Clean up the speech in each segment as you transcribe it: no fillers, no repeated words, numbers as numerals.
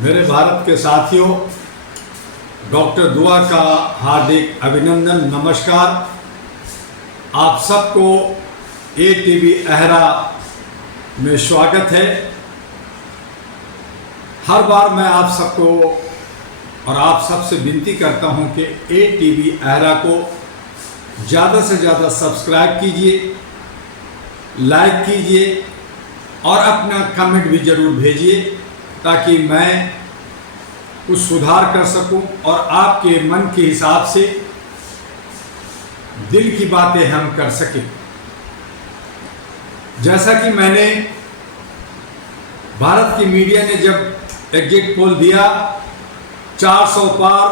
मेरे भारत के साथियों, डॉक्टर दुआ का हार्दिक अभिनंदन, नमस्कार। आप सबको ATV अहरा में स्वागत है। हर बार मैं आप सबको और आप सबसे विनती करता हूं कि ATV अहरा को ज़्यादा से ज़्यादा सब्सक्राइब कीजिए, लाइक कीजिए और अपना कमेंट भी ज़रूर भेजिए ताकि मैं कुछ सुधार कर सकूं और आपके मन के हिसाब से दिल की बातें हम कर सकें। जैसा कि मैंने भारत की मीडिया ने जब एग्जिट पोल दिया 400 पार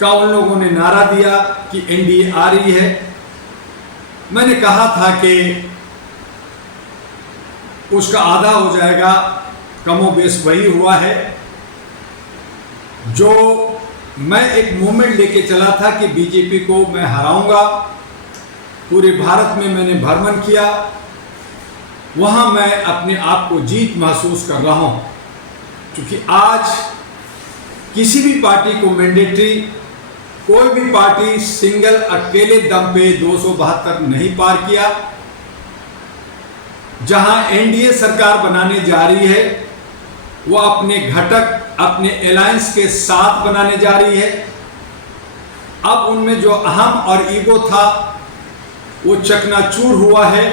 का उन लोगों ने नारा दिया कि NDA आ रही है, मैंने कहा था कि उसका आधा हो जाएगा, कमोबेश वही हुआ है। जो मैं एक मूवमेंट लेके चला था कि बीजेपी को मैं हराऊंगा, पूरे भारत में मैंने भ्रमण किया, वहां मैं अपने आप को जीत महसूस कर रहा हूं। क्योंकि आज किसी भी पार्टी को मैंडेटरी, कोई भी पार्टी सिंगल अकेले दम पे 272 नहीं पार किया। जहां NDA सरकार बनाने जा रही है वो अपने घटक, अपने अलायंस के साथ बनाने जा रही है। अब उनमें जो अहम और ईगो था वो चकनाचूर हुआ है।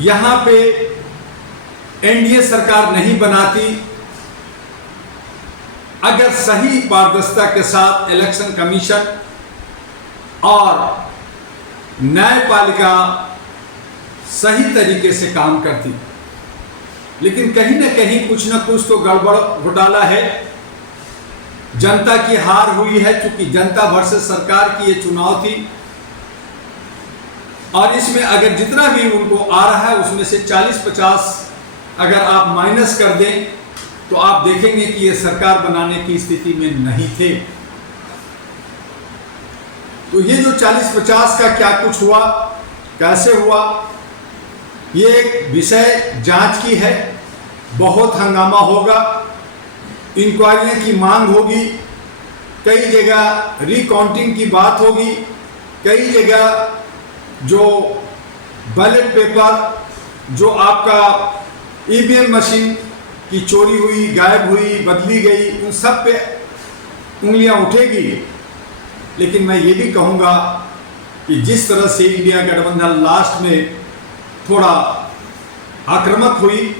यहां पे NDA सरकार नहीं बनाती अगर सही पारदर्शिता के साथ इलेक्शन कमीशन और न्यायपालिका सही तरीके से काम करती। लेकिन कहीं ना कहीं कुछ ना कुछ तो गड़बड़ घोटाला है। जनता की हार हुई है क्योंकि जनता वर्सेस सरकार की ये चुनाव थी और इसमें अगर जितना भी उनको आ रहा है उसमें से 40-50 अगर आप माइनस कर दें तो आप देखेंगे कि ये सरकार बनाने की स्थिति में नहीं थे। तो ये जो 40-50 का क्या कुछ हुआ, कैसे हुआ, ये एक विषय जांच की है। बहुत हंगामा होगा, इंक्वायरियां की मांग होगी, कई जगह रिकाउंटिंग की बात होगी, कई जगह जो बैलेट पेपर, जो आपका EVM मशीन की चोरी हुई, गायब हुई, बदली गई, उन सब पे उंगलियां उठेगी। लेकिन मैं ये भी कहूँगा कि जिस तरह से इंडिया गठबंधन लास्ट में थोड़ा आक्रामक हुई,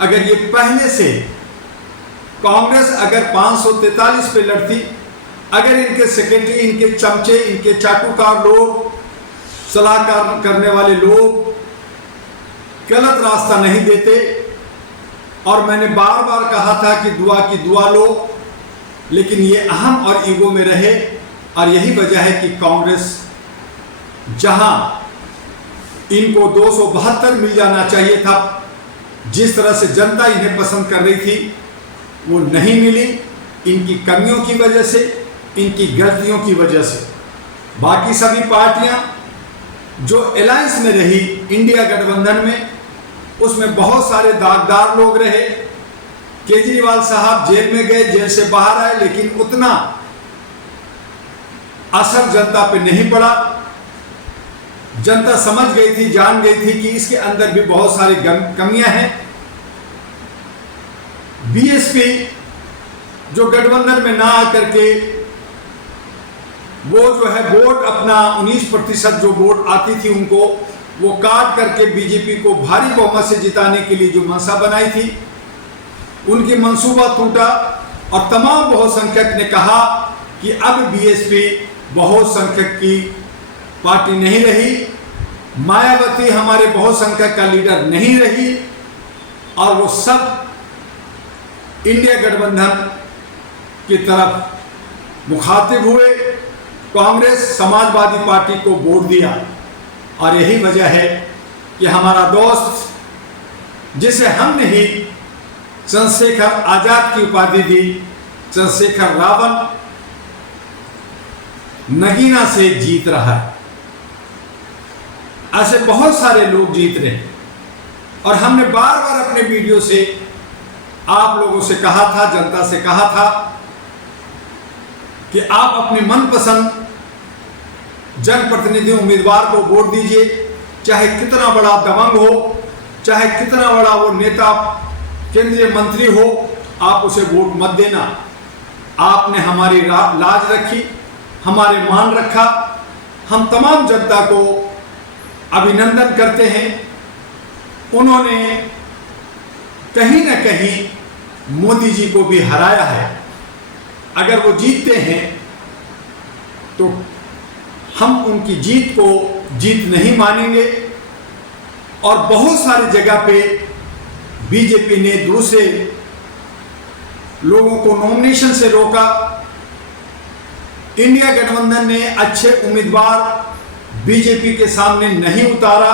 अगर ये पहले से कांग्रेस अगर 543 पे लड़ती, अगर इनके सेक्रेटरी, इनके चमचे, इनके चाटुकार लोग, सलाहकार करने वाले लोग गलत रास्ता नहीं देते, और मैंने बार बार कहा था कि दुआ की दुआ लो, लेकिन ये अहम और ईगो में रहे। और यही वजह है कि कांग्रेस, जहां इनको 272 मिल जाना चाहिए था, जिस तरह से जनता इन्हें पसंद कर रही थी, वो नहीं मिली। इनकी कमियों की वजह से, इनकी गलतियों की वजह से। बाकी सभी पार्टियां जो अलायंस में रही इंडिया गठबंधन में, उसमें बहुत सारे दागदार लोग रहे। केजरीवाल साहब जेल में गए, जेल से बाहर आए, लेकिन उतना असर जनता पे नहीं पड़ा। जनता समझ गई थी, जान गई थी कि इसके अंदर भी बहुत सारी कमियां हैं। BSP जो गठबंधन में ना आकर के वो जो है वोट अपना 19% जो वोट आती थी उनको, वो काट करके बीजेपी को भारी बहुमत से जिताने के लिए जो मंशा बनाई थी, उनकी मंसूबा टूटा। और तमाम बहुसंख्यक ने कहा कि अब BSP बहुसंख्यक की पार्टी नहीं रही, मायावती हमारे बहुसंख्यक का लीडर नहीं रही, और वो सब इंडिया गठबंधन की तरफ मुखातिब हुए। कांग्रेस समाजवादी पार्टी को वोट दिया। और यही वजह है कि हमारा दोस्त, जिसे हमने ही चंद्रशेखर आजाद की उपाधि दी, चंद्रशेखर रावण, नगीना से जीत रहा है। ऐसे बहुत सारे लोग जीत रहे हैं। और हमने बार बार अपने वीडियो से आप लोगों से कहा था, जनता से कहा था कि आप अपने मनपसंद जनप्रतिनिधि उम्मीदवार को वोट दीजिए, चाहे कितना बड़ा दबंग हो, चाहे कितना बड़ा वो नेता केंद्रीय मंत्री हो, आप उसे वोट मत देना। आपने हमारी लाज रखी, हमारे मान रखा। हम तमाम जनता को अभिनंदन करते हैं। उन्होंने कहीं ना कहीं मोदी जी को भी हराया है। अगर वो जीतते हैं तो हम उनकी जीत को जीत नहीं मानेंगे। और बहुत सारी जगह पे बीजेपी ने दूसरे लोगों को नॉमिनेशन से रोका। इंडिया गठबंधन ने अच्छे उम्मीदवार बीजेपी के सामने नहीं उतारा,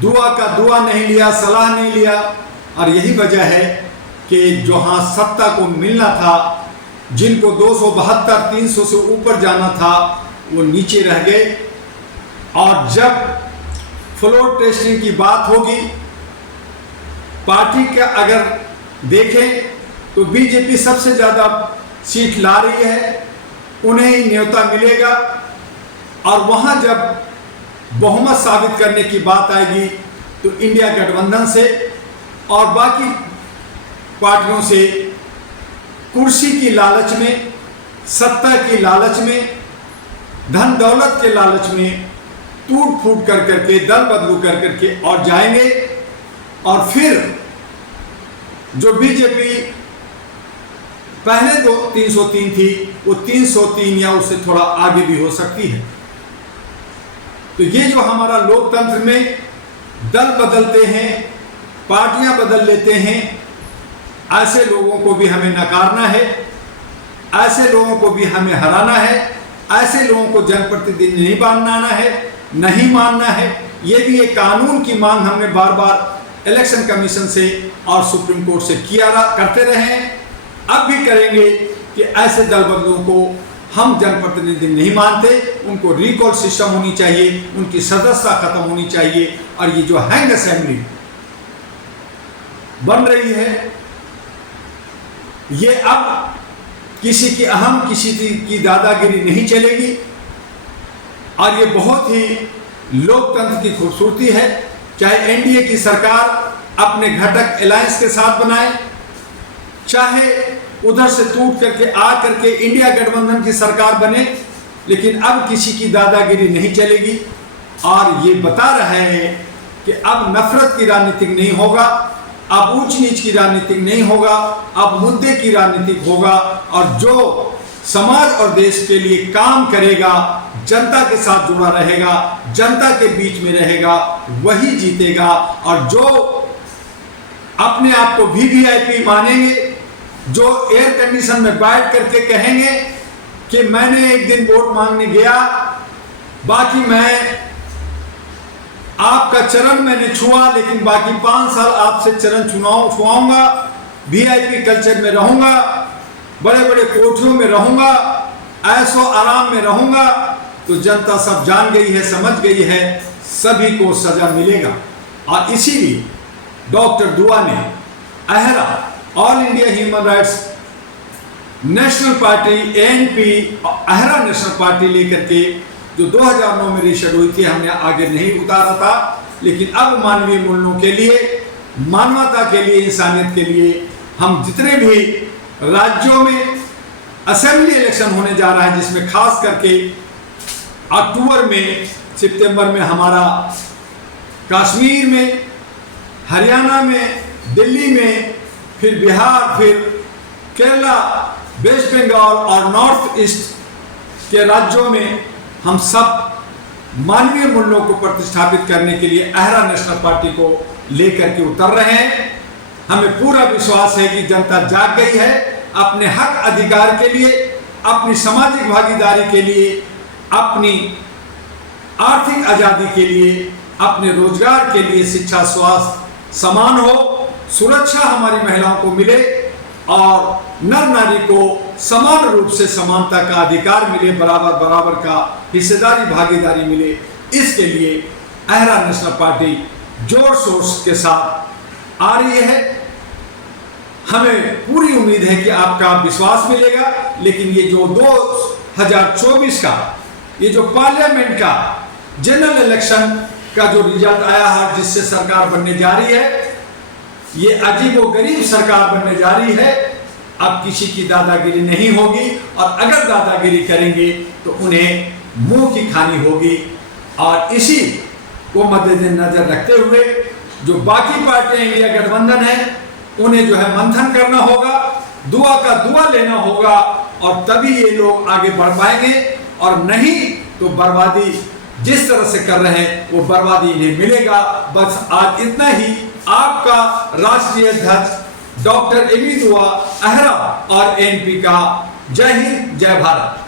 दुआ का दुआ नहीं लिया, सलाह नहीं लिया। और यही वजह है कि जहां सत्ता को मिलना था, जिनको 272, 300 से ऊपर जाना था, वो नीचे रह गए। और जब फ्लोर टेस्टिंग की बात होगी, पार्टी का अगर देखें तो बीजेपी सबसे ज़्यादा सीट ला रही है, उन्हें ही न्योता मिलेगा। और वहाँ जब बहुमत साबित करने की बात आएगी तो इंडिया गठबंधन से और बाकी पार्टियों से कुर्सी की लालच में, सत्ता की लालच में, धन दौलत के लालच में टूट फूट कर करके, दल बदलू कर करके और जाएंगे। और फिर जो बीजेपी पहले 303 थी, वो 303 या उससे थोड़ा आगे भी हो सकती है। तो ये जो हमारा लोकतंत्र में दल बदलते हैं, पार्टियां बदल लेते हैं, ऐसे लोगों को भी हमें नकारना है, ऐसे लोगों को भी हमें हराना है, ऐसे लोगों को जनप्रतिनिधि नहीं बनाना है, नहीं मानना है। ये भी एक कानून की मांग हमने बार बार इलेक्शन कमीशन से और सुप्रीम कोर्ट से करते रहे हैं, अब भी करेंगे कि ऐसे दल बदलों को हम जनप्रतिनिधि नहीं मानते। उनको रिकॉल सिस्टम होनी चाहिए, उनकी सदस्यता खत्म होनी चाहिए। और ये जो हैंग असेंबली बन रही है, ये अब किसी की अहम, किसी की दादागिरी नहीं चलेगी। और ये बहुत ही लोकतंत्र की खूबसूरती है। चाहे एनडीए की सरकार अपने घटक अलायंस के साथ बनाए, चाहे उधर से टूट करके आ करके इंडिया गठबंधन की सरकार बने, लेकिन अब किसी की दादागिरी नहीं चलेगी। और ये बता रहे हैं कि अब नफरत की राजनीति नहीं होगा, अब ऊंच नीच की राजनीति नहीं होगा, अब मुद्दे की राजनीति होगा। और जो समाज और देश के लिए काम करेगा, जनता के साथ जुड़ा रहेगा, जनता के बीच में रहेगा, वही जीतेगा। और जो अपने आप को वीवीआईपी मानेंगे, जो एयर कंडीशन में बैठ करके कहेंगे कि मैंने एक दिन वोट मांगने गया, बाकी मैं आपका चरण मैंने छुआ, लेकिन बाकी 5 साल आपसे चरण छुआऊंगा, वीआईपी कल्चर में रहूंगा, बड़े बड़े कोठरियों में रहूंगा, ऐशो आराम में रहूंगा। तो जनता सब जान गई है, समझ गई है, सभी को सजा मिलेगा। और इसीलिए डॉक्टर दुआ ने अहरा, all India human rights national party ANP, अहरा नेशनल पार्टी लेकर के जो 2009 में रजिस्टर्ड हुई थी, हमने आगे नहीं उतारा था। लेकिन अब मानवीय मूल्यों के लिए, मानवता के लिए, इंसानियत के लिए हम जितने भी राज्यों में असेंबली इलेक्शन होने जा रहा है, जिसमें खास करके अक्टूबर में, सितंबर में हमारा कश्मीर में, हरियाणा में, दिल्ली में, फिर बिहार, फिर केरला, वेस्ट बंगाल और नॉर्थ ईस्ट के राज्यों में हम सब मानवीय मूल्यों को प्रतिष्ठापित करने के लिए अहरा नेशनल पार्टी को लेकर के उतर रहे हैं। हमें पूरा विश्वास है कि जनता जाग गई है, अपने हक अधिकार के लिए, अपनी सामाजिक भागीदारी के लिए, अपनी आर्थिक आज़ादी के लिए, अपने रोजगार के लिए, शिक्षा, स्वास्थ्य समान हो, सुरक्षा हमारी महिलाओं को मिले और नर नारी को समान रूप से समानता का अधिकार मिले, बराबर बराबर का हिस्सेदारी, भागीदारी मिले। इसके लिए अहरा नेशनल पार्टी जोर शोर के साथ आ रही है। हमें पूरी उम्मीद है कि आपका विश्वास मिलेगा। लेकिन ये जो 2024 का ये जो पार्लियामेंट का जनरल इलेक्शन का जो रिजल्ट आया है, जिससे सरकार बनने जा रही है, ये अजीबोगरीब सरकार बनने जा रही है। अब किसी की दादागिरी नहीं होगी, और अगर दादागिरी करेंगे तो उन्हें मुंह की खानी होगी। और इसी को मद्देनजर रखते हुए जो बाकी पार्टियां इंडिया गठबंधन है, उन्हें जो है मंथन करना होगा, दुआ का दुआ लेना होगा, और तभी ये लोग आगे बढ़ पाएंगे। और नहीं तो बर्बादी जिस तरह से कर रहे हैं वो बर्बादी इन्हें मिलेगा। बस आज इतना ही। आपका राष्ट्रीय अध्यक्ष डॉक्टर एबी दुआ अहरा और एनपी का। जय हिंद, जय भारत।